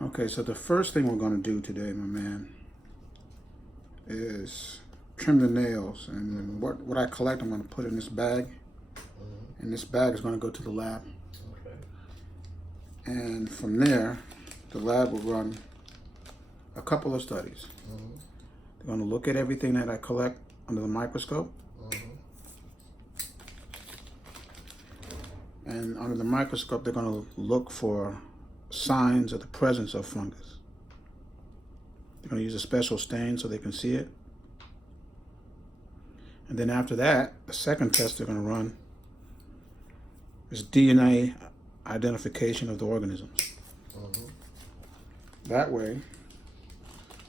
Okay, so the first thing we're going to do today, my man, is trim the nails. And what I collect, I'm going to put in this bag. And this bag is going to go to the lab. Okay. And from there, the lab will run a couple of studies. They're going to look at everything that I collect under the microscope. And under the microscope, they're going to look for signs of the presence of fungus. They're going to use a special stain so they can see it. And then after that, the second test they're going to run is DNA identification of the organisms. That way,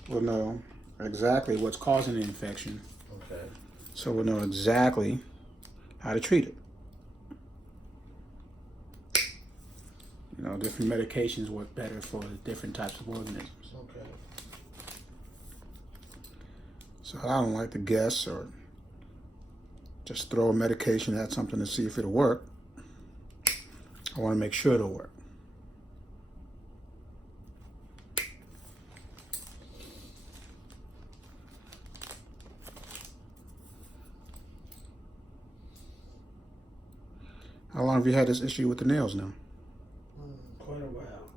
we'll know exactly what's causing the infection. Okay. So we'll know exactly how to treat it. You know, different medications work better for different types of organisms. Okay. So I don't like to guess or just throw a medication at something to see if it'll work. I want to make sure it'll work. How long have you had this issue with the nails now? Quite a while.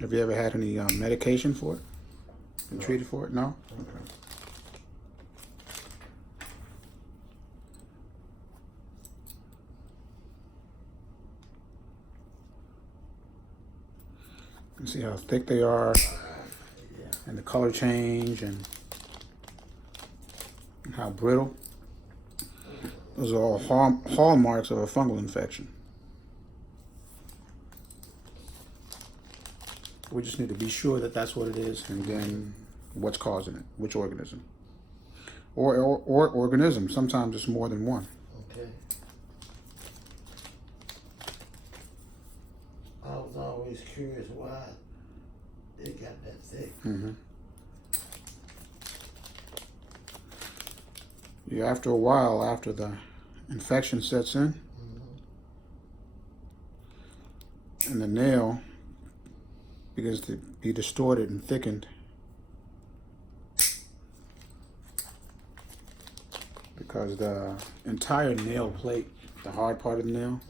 Have you ever had any medication for it? Been treated for it? No? Okay. You can see how thick they are, and the color change, and how brittle. Those are all hallmarks of a fungal infection. We just need to be sure that that's what it is, and then what's causing it, which organism. Or organism. Sometimes it's more than one. Okay. I was always curious why it got that thick. Yeah, after a while, after the infection sets in, and the nail begins to be distorted and thickened, because the entire nail plate, the hard part of the nail,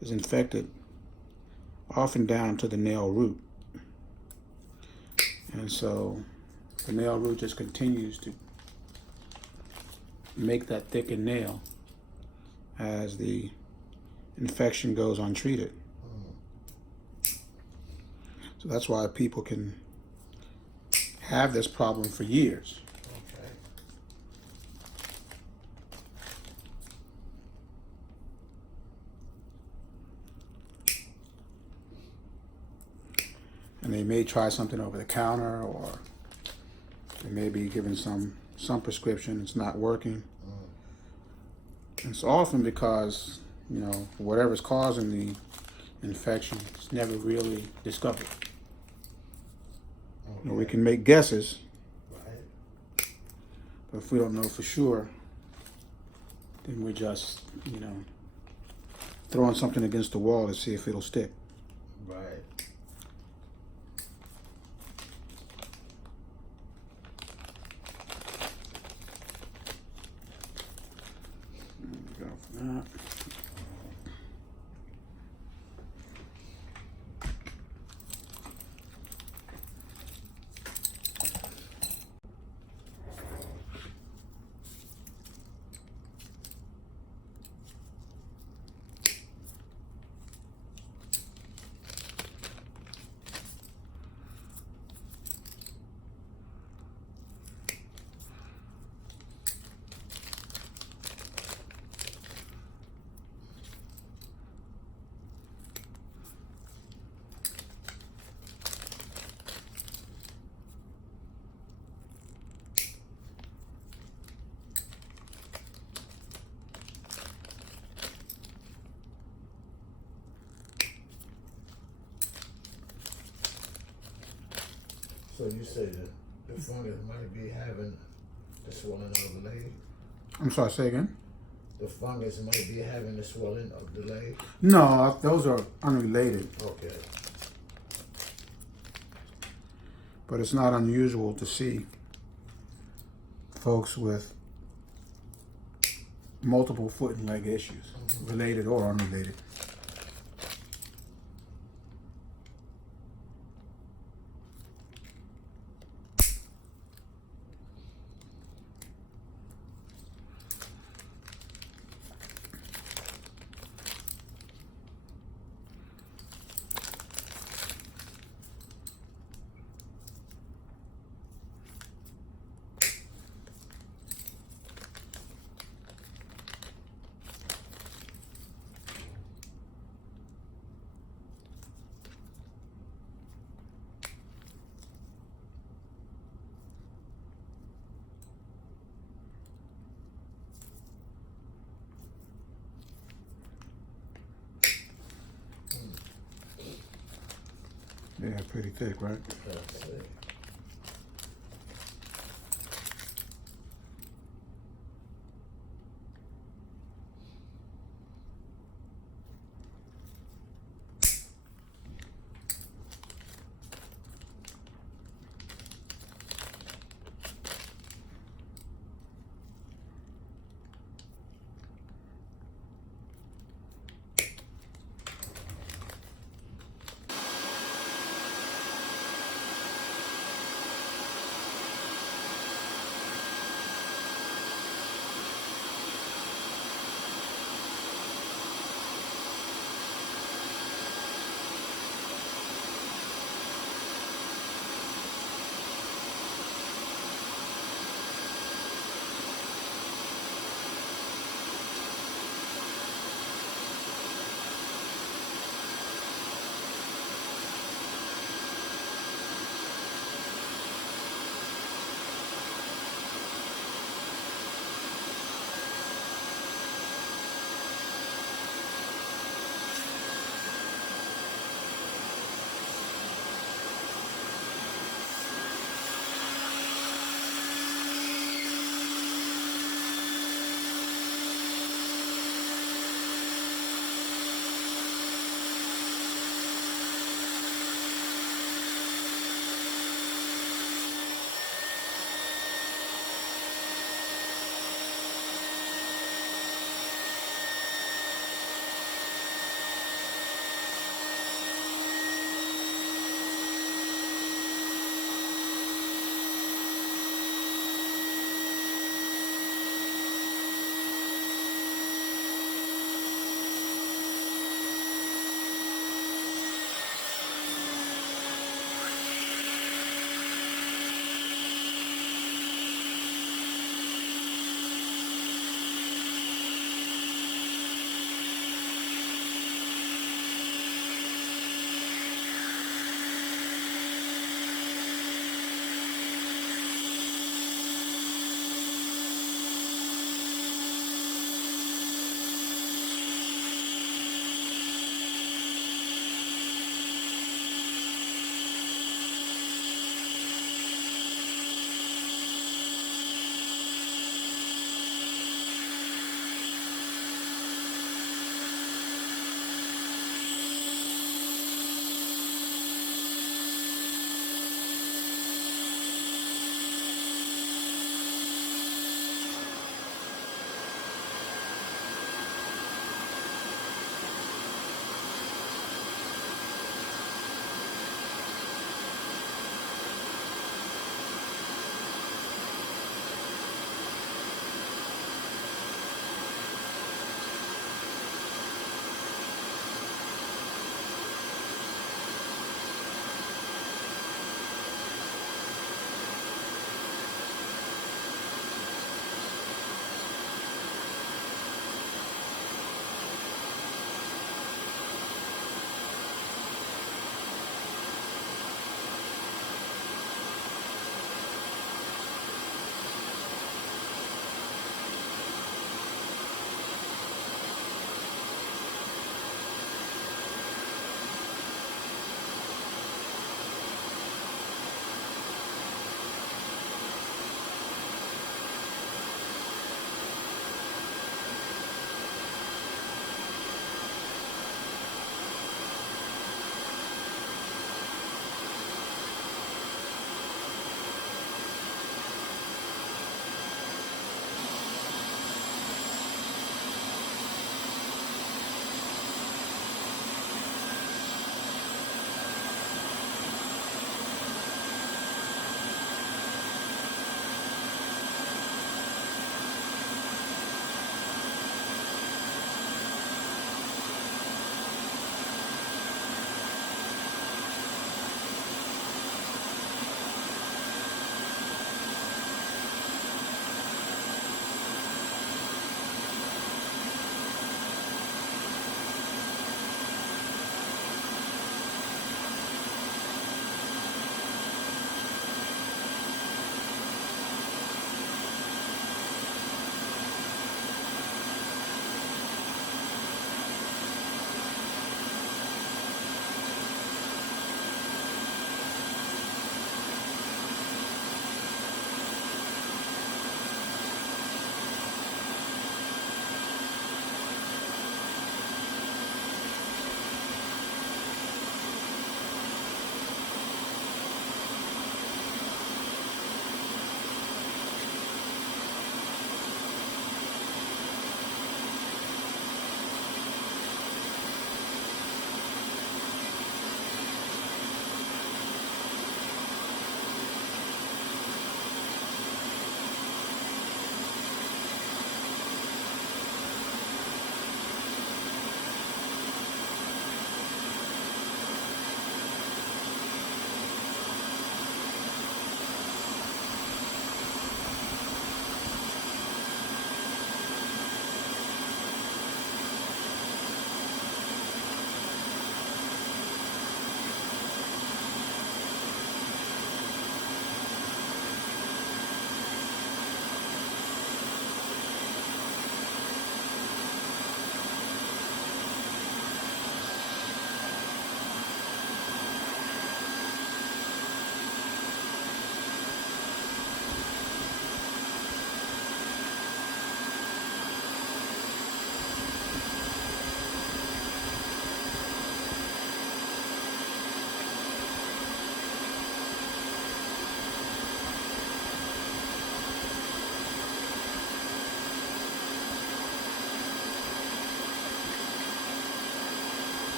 is infected, often down to the nail root. And so the nail root just continues to make that thickened nail as the infection goes untreated. So that's why people can have this problem for years. Okay. And they may try something over the counter, or they may be given some prescription, it's not working. And it's often because, you know, whatever's causing the infection is never really discovered. Okay. You know, we can make guesses, Right. but if we don't know for sure, then we're just, you know, throwing something against the wall to see if it'll stick. Right. Go for that. So you say the fungus might be having the swelling of the leg? I'm sorry, say again? The fungus might be having the swelling of the leg? No, those are unrelated. Okay. But it's not unusual to see folks with multiple foot and leg issues, related or unrelated. Yeah, pretty thick, right? That's it.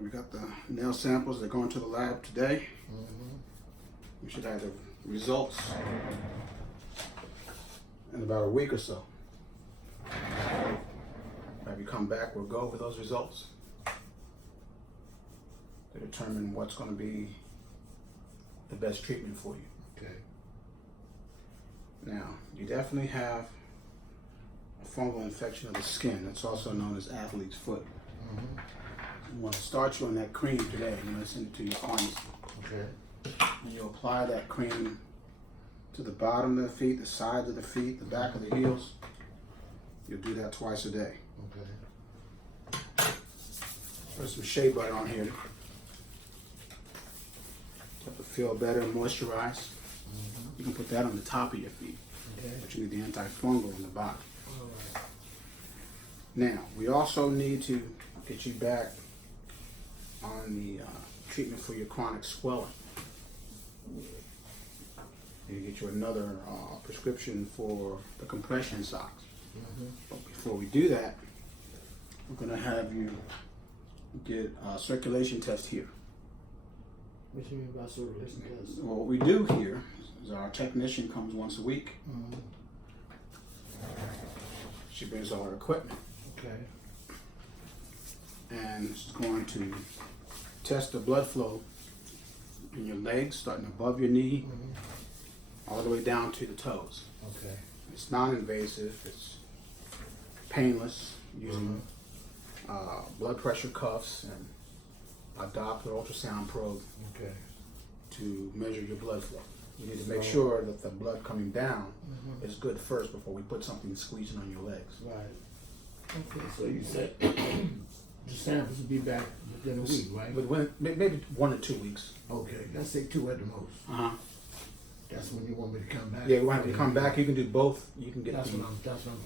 we got the nail samples. They're going to the lab today. We should have the results in about a week or so. Have you come back, we'll go over those results to determine what's going to be the best treatment for you. Okay. Now, you definitely have a fungal infection of the skin. That's also known as athlete's foot. I'm going to start you on that cream today. I'm going to send it to your pharmacy. Okay. And you apply that cream to the bottom of the feet, the sides of the feet, the back of the heels. You'll do that twice a day. Okay. Put some shea butter on here to feel better and moisturize. You can put that on the top of your feet. Okay. But you need the antifungal on the bottom. All right. Now, we also need to get you back on the treatment for your chronic swelling. You get you another prescription for the compression socks. But before we do that, we're going to have you get a circulation test here. What you mean by circulation test? Well, what we do here is our technician comes once a week. She brings all her equipment. Okay. And she's going to test the blood flow in your legs, starting above your knee, all the way down to the toes. Okay. It's non-invasive, it's painless, using blood pressure cuffs and a Doppler ultrasound probe Okay. to measure your blood flow. You need to make sure that the blood coming down is good first before we put something squeezing on your legs. Right. Okay. So you said the samples will be back within a week, right? But maybe 1 or 2 weeks. Okay. Let's say 2 at the most. Uh-huh. That's when you want me to come back. Yeah, we'll have to come back. You can do both. You can get That's the, what I'm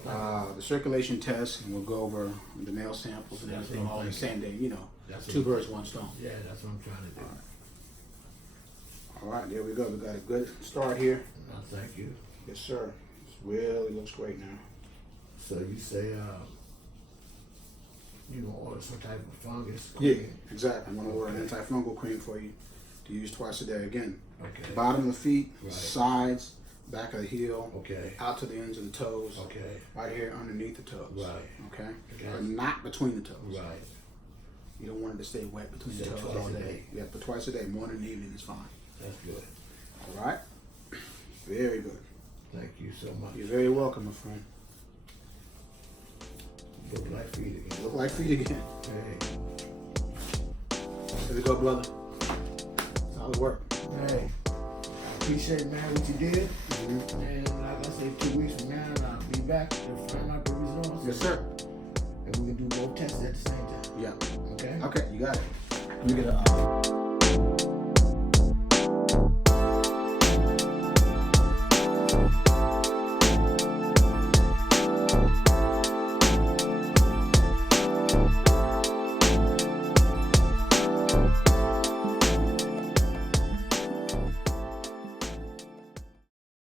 planning. the circulation test, and we'll go over the nail samples and That's everything what I'm all the same day. You know, That's 2 what- birds, 1 stone. Yeah, that's what I'm trying to do. All right, there we go. We got a good start here. No, thank you. Yes, sir. It really looks great now. So you say you gonna order some type of fungus? Yeah, exactly. I'm gonna order an antifungal cream for you to use twice a day. Again, Okay. bottom of the feet, Right. sides, back of the heel, Okay. out to the ends of the toes, Okay. right here underneath the toes. Right. Okay. Okay. But not between the toes. Right. You don't want it to stay wet between the So toes twice all a day. day. Yeah, but twice a day, morning and evening is fine. That's good. All right. Very good. Thank you so much. You're very welcome, my friend. Look like feet again. Look like feet again. Hey. Here we go, brother. Solid work. Hey. I appreciate, man, what you did. And like I say, 2 weeks from now, I'll be back to find out the results. Yes, sir. And we can do both tests at the same time. Yeah. Okay? Okay, you got it. Let me get a.